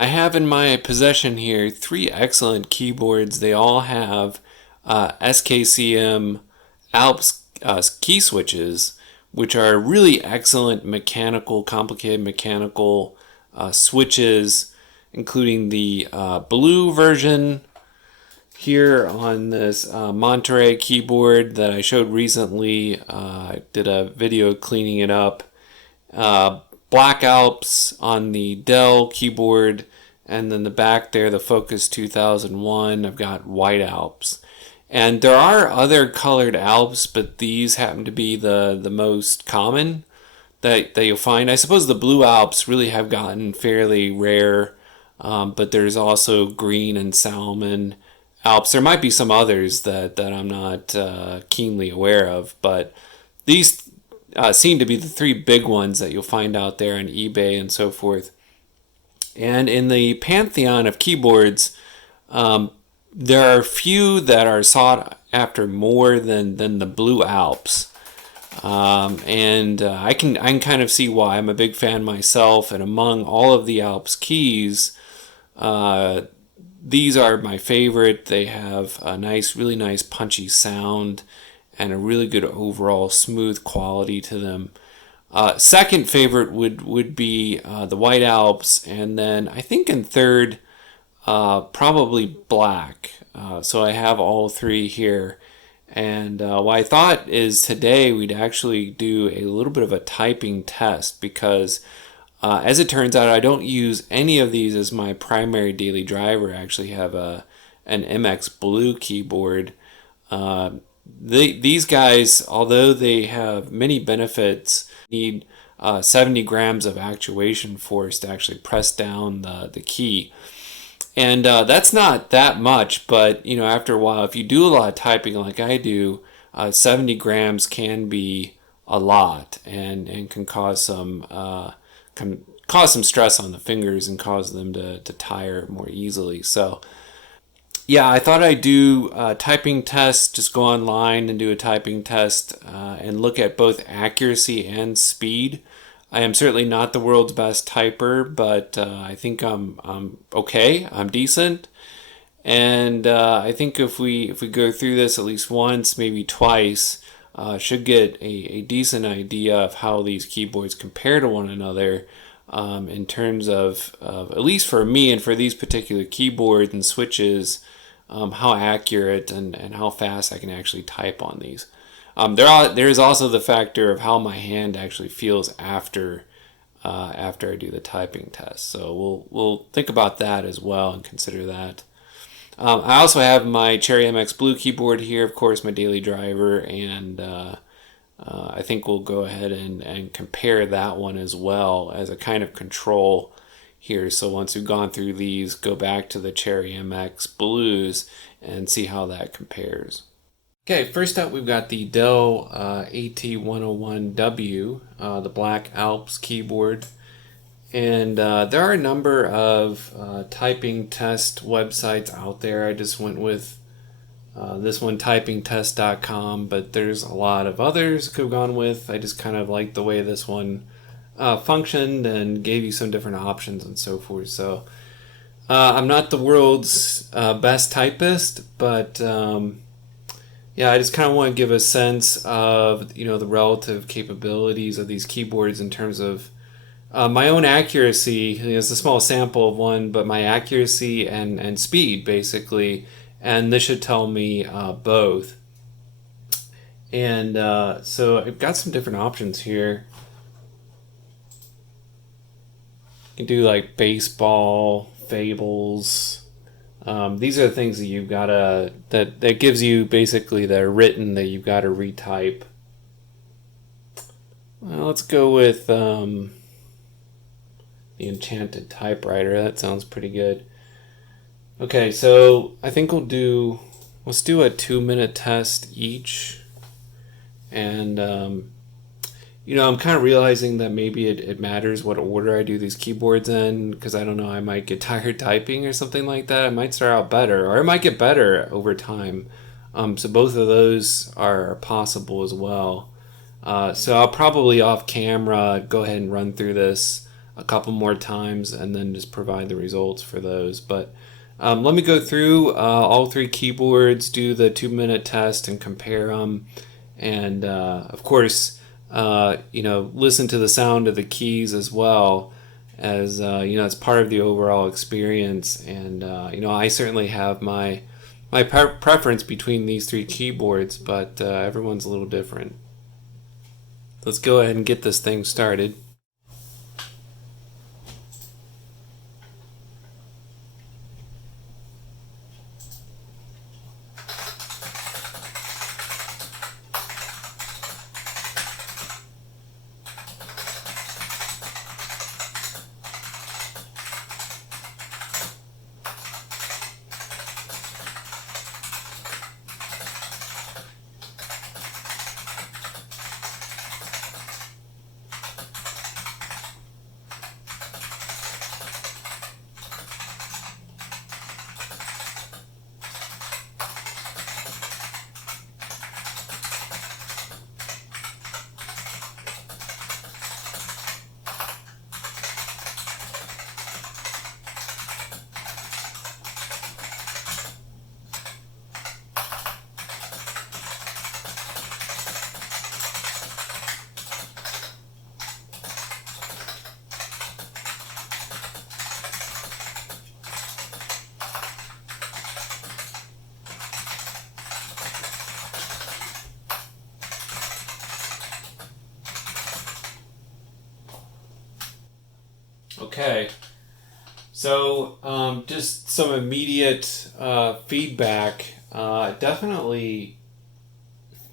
I have in my possession here three excellent keyboards. They all have SKCM Alps key switches, which are really excellent complicated mechanical switches, including the blue version here on this Monterey keyboard that I showed recently. I did a video cleaning it up. Black Alps on the Dell keyboard, and then the back there, the Focus 2001, I've got white Alps. And there are other colored Alps, but these happen to be the most common that you'll find. I suppose the blue Alps really have gotten fairly rare, but there's also green and salmon Alps. There might be some others that I'm not keenly aware of, but these seem to be the three big ones that you'll find out there on eBay and so forth. And in the pantheon of keyboards, there are a few that are sought after more than the blue Alps. I can kind of see why. I'm a big fan myself, and among all of the Alps keys, these are my favorite. They have a really nice punchy sound and a really good overall smooth quality to them. Second favorite would be the White Alps, and then I think in third, probably black. So I have all three here. And what I thought is today we'd actually do a little bit of a typing test because as it turns out, I don't use any of these as my primary daily driver. I actually have an MX Blue keyboard. These guys, although they have many benefits, need 70 grams of actuation force to actually press down the key. And that's not that much, but after a while, if you do a lot of typing like I do, 70 grams can be a lot and can cause some stress on the fingers and cause them to tire more easily. So yeah, I thought I'd do a typing test, just go online and do a typing test and look at both accuracy and speed. I am certainly not the world's best typer, but I think I'm okay. I'm decent. And I think if we go through this at least once, maybe twice, should get a decent idea of how these keyboards compare to one another in terms of, at least for me and for these particular keyboards and switches, how accurate and how fast I can actually type on these. There is also the factor of how my hand actually feels after I do the typing test. So we'll think about that as well and consider that. I also have my Cherry MX Blue keyboard here, of course, my daily driver, and I think we'll go ahead and compare that one as well as a kind of control here. So once we've gone through these, go back to the Cherry MX Blues and see how that compares. Okay, first up we've got the Dell AT101W, the Black Alps keyboard. And there are a number of typing test websites out there. I just went with this one, typingtest.com, but there's a lot of others I could have gone with. I just kind of liked the way this one functioned and gave you some different options and so forth. So I'm not the world's best typist, but yeah, I just kind of want to give a sense of the relative capabilities of these keyboards in terms of my own accuracy. It's a small sample of one, but my accuracy and speed basically, and this should tell me both. And so I've got some different options here. You can do like baseball, fables. These are the things that you've got to, that gives you basically the written that you've got to retype. Well, let's go with the Enchanted Typewriter. That sounds pretty good. Okay, so I think let's do a 2-minute test each. And, I'm kind of realizing that maybe it matters what order I do these keyboards in, because I don't know, I might get tired typing or something like that. I might start out better, or it might get better over time. So both of those are possible as well. So I'll probably off camera go ahead and run through this a couple more times and then just provide the results for those. But let me go through all three keyboards, do the 2-minute test, and compare them. And of course, listen to the sound of the keys as well, as it's part of the overall experience. And I certainly have my preference between these three keyboards, but everyone's a little different. Let's go ahead and get this thing started. Okay, so just some immediate feedback. Definitely,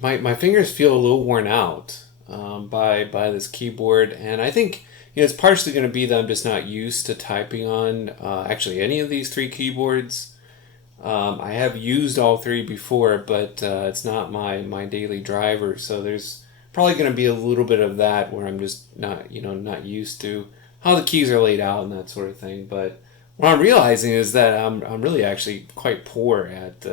my fingers feel a little worn out by this keyboard, and I think it's partially going to be that I'm just not used to typing on actually any of these three keyboards. I have used all three before, but it's not my daily driver, so there's probably going to be a little bit of that where I'm just not used to how the keys are laid out and that sort of thing. But what I'm realizing is that I'm really actually quite poor at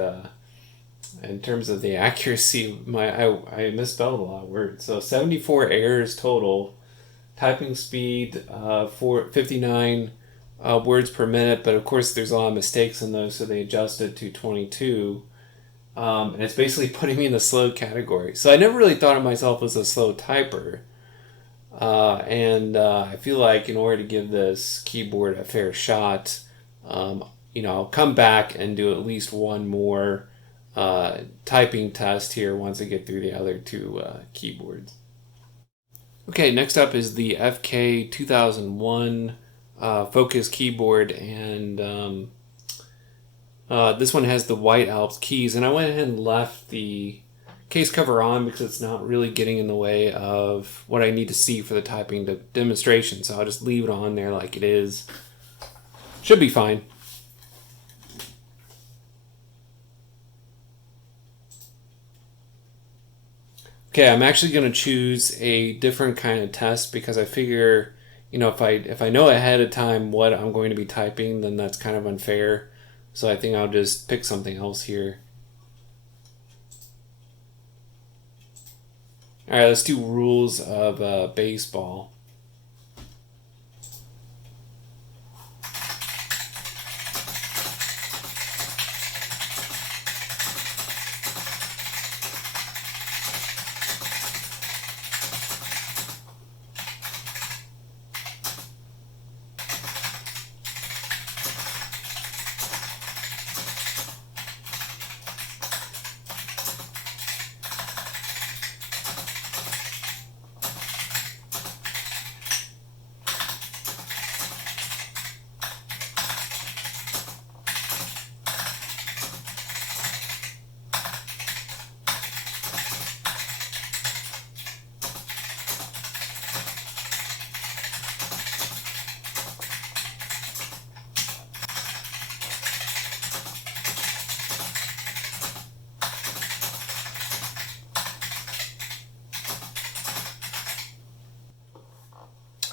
in terms of the accuracy. I misspelled a lot of words. So 74 errors total. Typing speed for 59 words per minute, but of course there's a lot of mistakes in those, so they adjusted to 22. And it's basically putting me in the slow category. So I never really thought of myself as a slow typer. And I feel like in order to give this keyboard a fair shot, I'll come back and do at least one more typing test here once I get through the other two keyboards. Okay, next up is the FK 2001 Focus keyboard, and this one has the white Alps keys, and I went ahead and left the case cover on because it's not really getting in the way of what I need to see for the typing demonstration, so I'll just leave it on there like it is. Should be fine. Okay, I'm actually going to choose a different kind of test because I figure, if I know ahead of time what I'm going to be typing, then that's kind of unfair. So I think I'll just pick something else here. All right, let's do rules of baseball.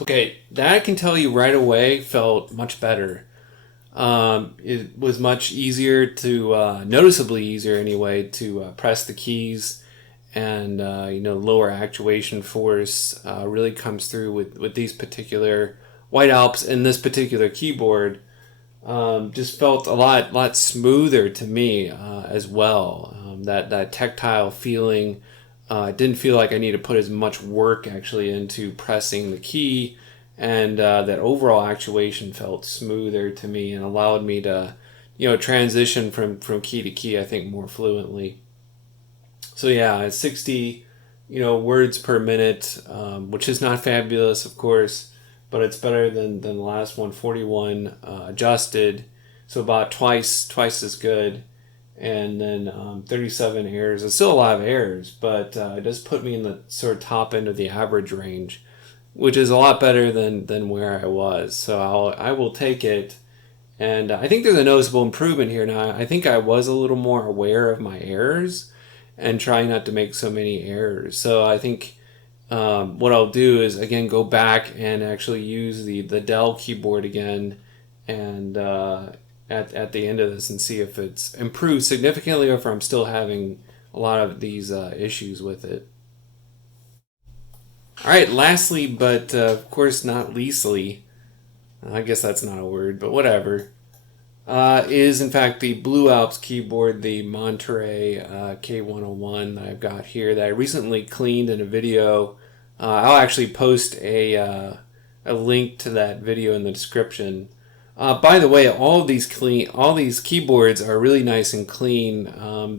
Okay, that I can tell you right away felt much better. It was much easier to, noticeably easier anyway, to press the keys, and lower actuation force really comes through with these particular White Alps and this particular keyboard just felt a lot smoother to me as well. That tactile feeling. It didn't feel like I needed to put as much work actually into pressing the key, and that overall actuation felt smoother to me and allowed me to, transition from key to key, I think, more fluently. So yeah, 60, words per minute, which is not fabulous, of course, but it's better than the last one, 41 adjusted, so about twice as good. And then 37 errors. It's still a lot of errors, but it does put me in the sort of top end of the average range, which is a lot better than where I was. So I will take it. And I think there's a noticeable improvement here. Now, I think I was a little more aware of my errors and trying not to make so many errors. So I think what I'll do is, again, go back and actually use the Dell keyboard again and at the end of this and see if it's improved significantly or if I'm still having a lot of these issues with it. All right, lastly, but of course not leastly, I guess that's not a word, but whatever, is in fact the Blue Alps keyboard, the Monterey K101 that I've got here that I recently cleaned in a video. I'll actually post a link to that video in the description. By the way, all these keyboards are really nice and clean.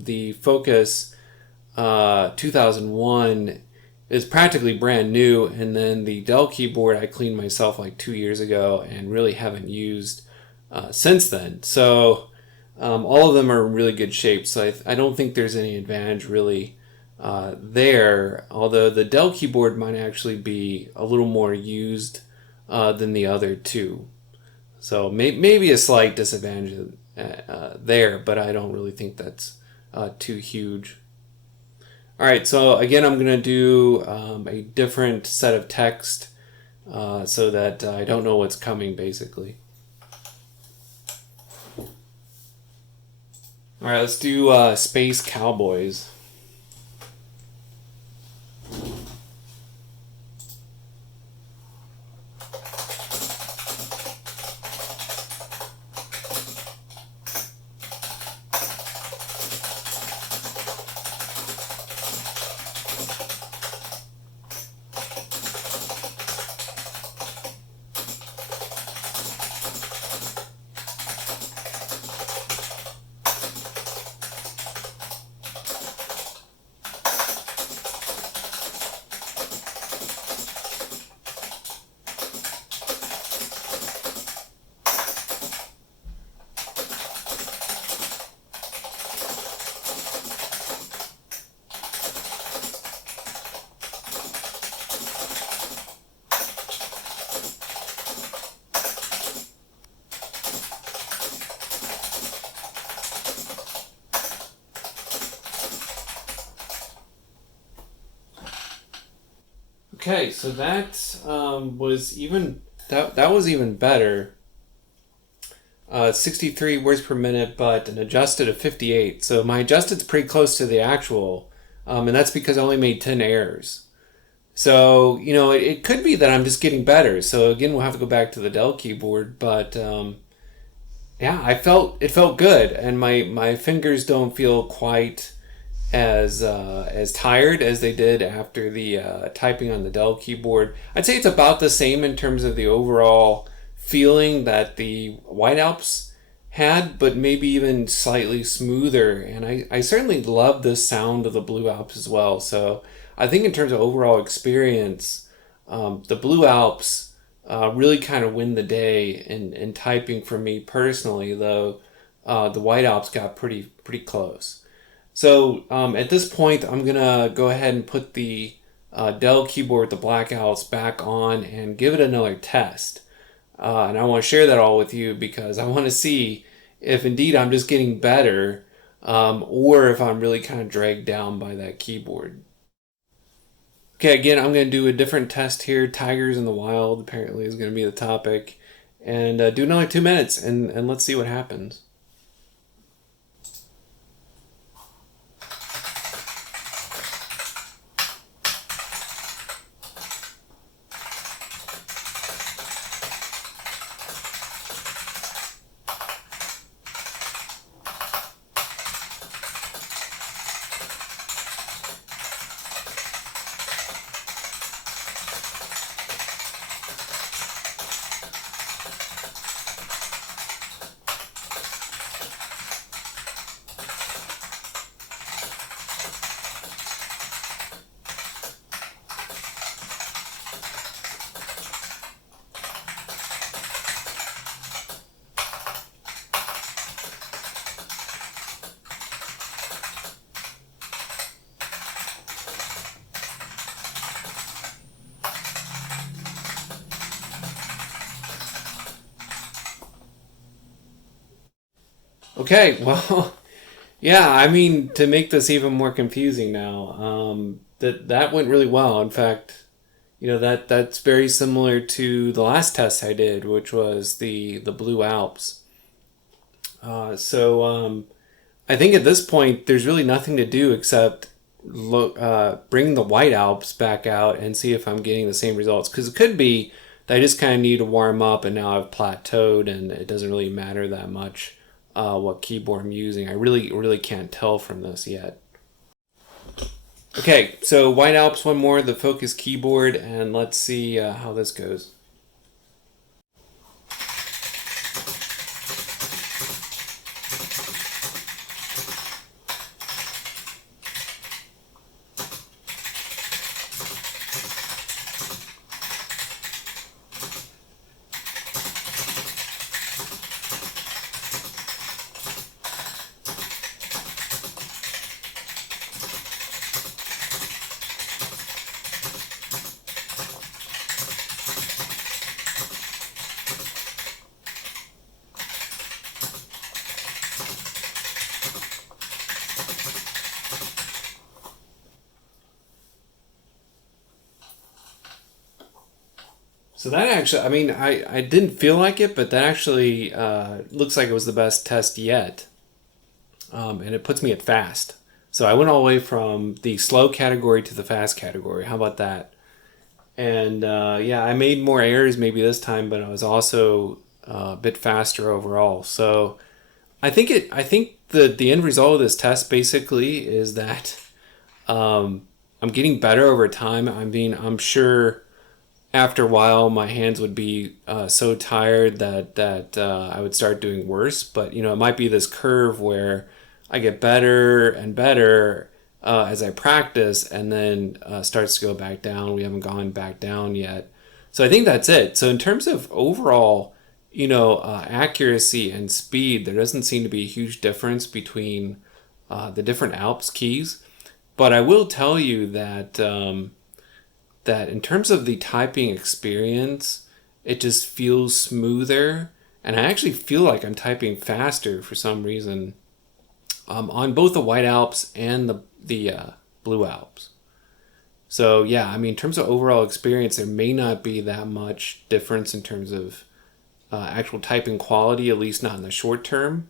The Focus 2001 is practically brand new, and then the Dell keyboard I cleaned myself like 2 years ago and really haven't used since then. So all of them are in really good shape. So I don't think there's any advantage really there. Although the Dell keyboard might actually be a little more used than the other two. So maybe a slight disadvantage there, but I don't really think that's too huge. All right, so again, I'm going to do a different set of text so that I don't know what's coming, basically. All right, let's do Space Cowboys. Okay, so that was even that was even better. 63 words per minute, but an adjusted of 58. So my adjusted's pretty close to the actual, and that's because I only made 10 errors. So it could be that I'm just getting better. So again, we'll have to go back to the Dell keyboard, but yeah, it felt good, and my fingers don't feel quite as tired as they did after the typing on the Dell keyboard. I'd say it's about the same in terms of the overall feeling that the White Alps had, but maybe even slightly smoother. And I certainly love the sound of the Blue Alps as well. So I think in terms of overall experience, the Blue Alps really kind of win the day in typing for me personally, though the White Alps got pretty close. So at this point, I'm going to go ahead and put the Dell keyboard, the blackouts, back on and give it another test. And I want to share that all with you because I want to see if indeed I'm just getting better or if I'm really kind of dragged down by that keyboard. Okay, again, I'm going to do a different test here. Tigers in the wild apparently is going to be the topic. And do another 2 minutes and let's see what happens. Okay, well, yeah, I mean, to make this even more confusing now, that went really well. In fact, that's very similar to the last test I did, which was the Blue Alps. So I think at this point, there's really nothing to do except bring the White Alps back out and see if I'm getting the same results. Because it could be that I just kind of need to warm up and now I've plateaued and it doesn't really matter that much what keyboard I'm using. I really can't tell from this yet. Okay, so White Alps one more, the Focus keyboard, and let's see how this goes. So that actually, I mean, I didn't feel like it, but that actually looks like it was the best test yet. And it puts me at fast. So I went all the way from the slow category to the fast category. How about that? And yeah, I made more errors maybe this time, but I was also a bit faster overall. So I think the end result of this test basically is that I'm getting better over time. I'm sure after a while my hands would be so tired that I would start doing worse. But it might be this curve where I get better and better as I practice, and then starts to go back down. We haven't gone back down yet, so I think that's it. So in terms of overall, accuracy and speed, there doesn't seem to be a huge difference between the different Alps keys. But I will tell you that in terms of the typing experience, it just feels smoother, and I actually feel like I'm typing faster for some reason on both the White Alps and the Blue Alps. So yeah, I mean, in terms of overall experience, there may not be that much difference in terms of actual typing quality, at least not in the short term.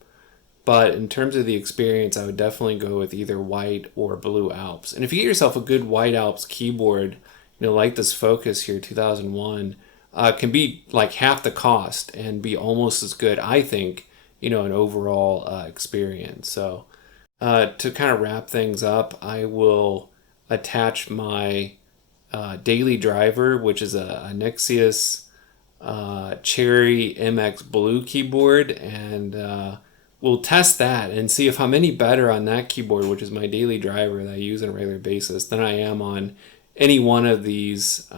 But in terms of the experience, I would definitely go with either White or Blue Alps. And if you get yourself a good White Alps keyboard, like this Focus here, 2001, can be like half the cost and be almost as good, I think, an overall experience. So to kind of wrap things up, I will attach my daily driver, which is a Nexius Cherry MX Blue keyboard, and we'll test that and see if I'm any better on that keyboard, which is my daily driver that I use on a regular basis, than I am on any one of these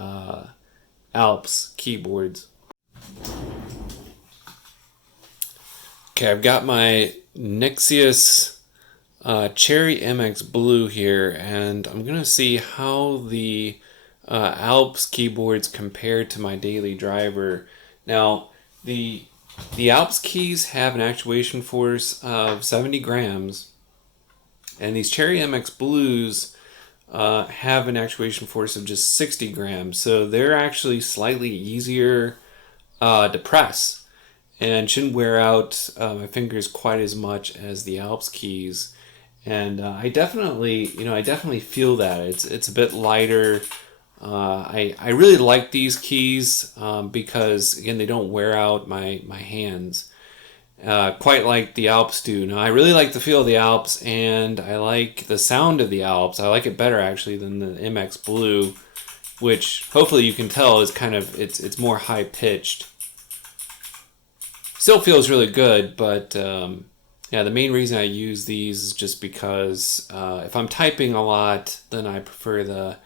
Alps keyboards. Okay, I've got my Nexius Cherry MX Blue here, and I'm going to see how the Alps keyboards compare to my daily driver. Now, the Alps keys have an actuation force of 70 grams, and these Cherry MX Blues have an actuation force of just 60 grams. So they're actually slightly easier to press and shouldn't wear out my fingers quite as much as the Alps keys. And I definitely feel that it's a bit lighter. I really like these keys because again, they don't wear out my hands quite like the Alps do. Now I really like the feel of the Alps, and I like the sound of the Alps. I like it better actually than the MX Blue, which hopefully you can tell is kind of it's more high pitched. Still feels really good, but yeah, the main reason I use these is just because if I'm typing a lot, then I prefer the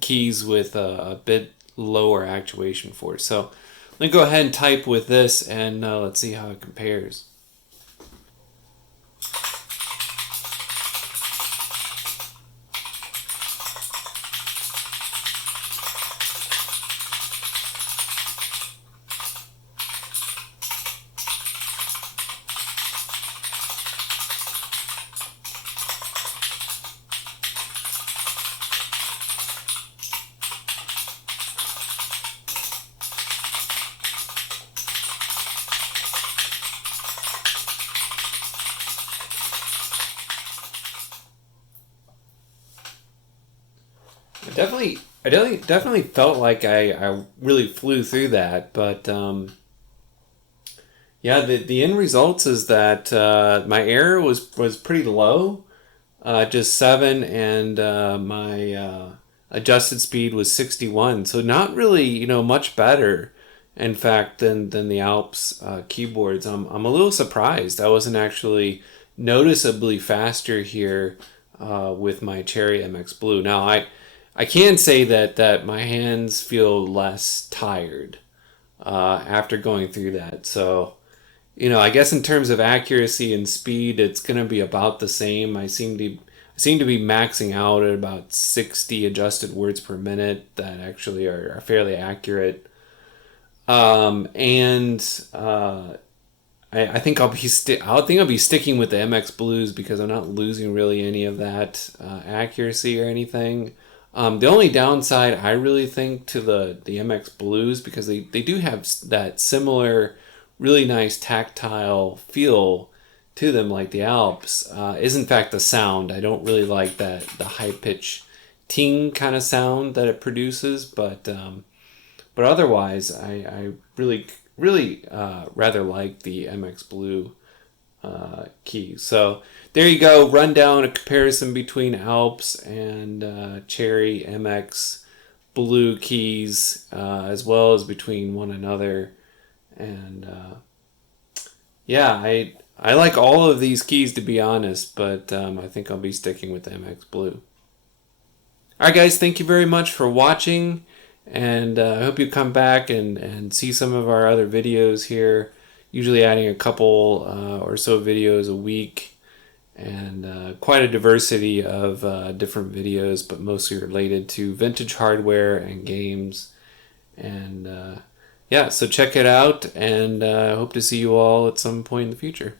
keys with a bit lower actuation force. So let me go ahead and type with this, and let's see how it compares. definitely felt like I really flew through that, but yeah, the end results is that my error was pretty low, just 7, and my adjusted speed was 61. So not really, much better, in fact, than the Alps keyboards. I'm a little surprised. I wasn't actually noticeably faster here with my Cherry MX Blue. Now I can say that my hands feel less tired after going through that. So I guess in terms of accuracy and speed, it's going to be about the same. I seem to be maxing out at about 60 adjusted words per minute that actually are fairly accurate. And I think I'll be sticking with the MX Blues because I'm not losing really any of that accuracy or anything. The only downside I really think to the MX Blues, because they do have that similar really nice tactile feel to them like the Alps, is in fact the sound. I don't really like the high pitch ting kind of sound that it produces, but otherwise I really rather like the MX Blue keys. So there you go, rundown, a comparison between Alps and Cherry MX Blue keys, as well as between one another. And yeah, I like all of these keys, to be honest, but I think I'll be sticking with the MX Blue. All right, guys, thank you very much for watching, and I hope you come back and see some of our other videos here, usually adding a couple or so videos a week, and quite a diversity of different videos, but mostly related to vintage hardware and games. And yeah, so check it out, and I hope to see you all at some point in the future.